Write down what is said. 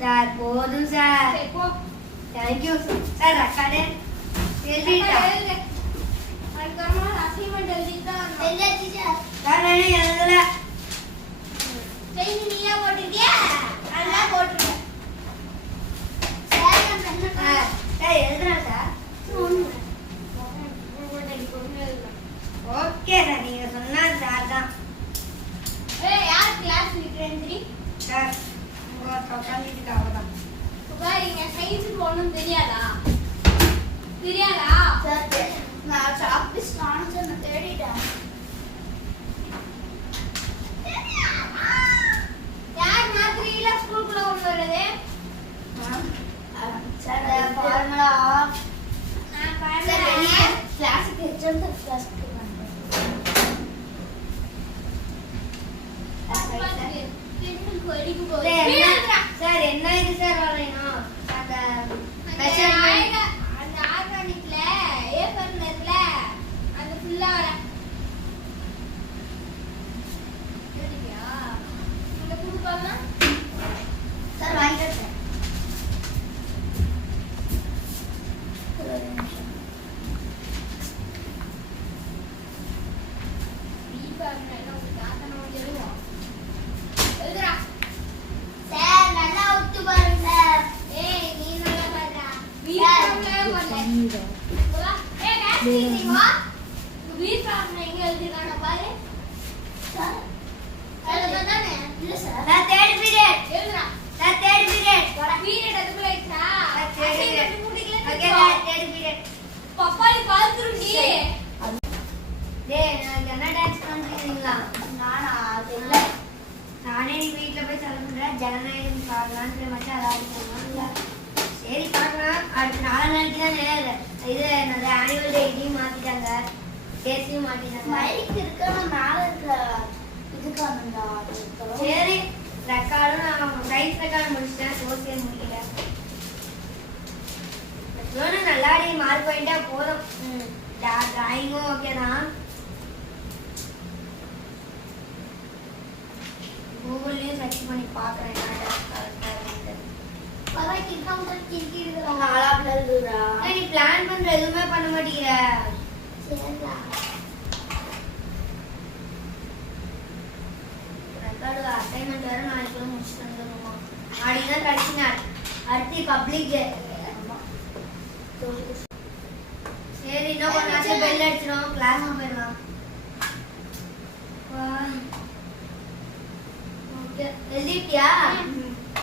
Sir போதும் sir. சரி போ. Thank you sir. ரெக்கார்டு எழுதிட்டா? அதுக்கப்புறமா அசைன்மெண்ட் எழுதிட்டு தான் எழுதியாச்சு சார். சார் நானே எழுதல. செய்தி நீயா போட்டுட்டியா? நல்லா போட்டுருக்கேன். சார் நான் என்ன சார் சார் எழுதுறேன் சார். ஓகே சார், நீங்க சொன்னா சார் தான். யார் கிளாஸ் விக்ரேந்திரி? சார் உங்க உட்காந்துட்டு அவ்வளோதான். இங்க சயின்ஸுக்கு ஒன்றும் தெரியாதா? தெரியாதா? சார் நான் ஆபீஸ் காணும் சார், நான் தேடிட்டேன். யார் மாதிரியில ஸ்கூலுக்குள்ள கொண்டு வருது? சார் ஃபார்முலா நான் சார் வெளியே கிளாஸுக்கு எக்ஸாம் தான் கிளாஸுக்கு சார் என்ன இது சார் வரையணும்? அந்த அந்த ஆர்கானிக்ல ஏஃபர்ல இருக்குல அந்த ஃபுல்லா வர தெரியுமா? இந்த குடுப்பாமா சார் வாங்கிட்டேன் சார். சார் நல்லா ஒத்து பாருங்க சார். ஏய் நீ நல்லா பாருடா. சார் இல்ல சார். நான் தேர்ட் பீரியட். நான் third period. Okay sir, third period. டேய் நான் என்ன டான்ஸ் பண்றீங்களா? நானா தெரியல. நானே நீ வீட்ல போய் சொல்ல பண்றேன். ஜனநாயகம் பாடலான்னு மச்சான் அதாவது போனாங்க. சரி பார்க்கலாம். அடுத்த 4 நாளைக்கு தான் இது என்னது ஆனுவல் டே இதையும் மாத்திட்டாங்க, கேஸையும் மாத்திட்டாங்க. மைக் இருக்க மேல இருக்க இதுக்கு வந்தா சரி ரெக்கார்டும் நான் சயின்ஸ் ரெக்கார்டு முடிச்சிட்டேன், சோசியல் முடியல. நல்லா நீ மார்க் பாயிண்டா போதும். டிராயிங்கும் ஓகே தான். கூகுள்லயும் சர்ச் பண்ணி பார்க்குறேன் நீ பிளான் பண்ற எதுவுமே பண்ண மாட்டேங்கிற. ரெக்கார்டு அசைன்மெண்ட் வேற நாளைக்குள்ள முடிச்சுட்டு வந்துடுமா? நாளைக்கு தான் கிடைச்சுங்க. அடுத்து பப்ளிக் டே. சரி இன்னும் கொஞ்ச நேரத்துல பெல் அடிச்சிடும், கிளாஸ் போயிடலாம். ஓகே எழுதிட்டியா?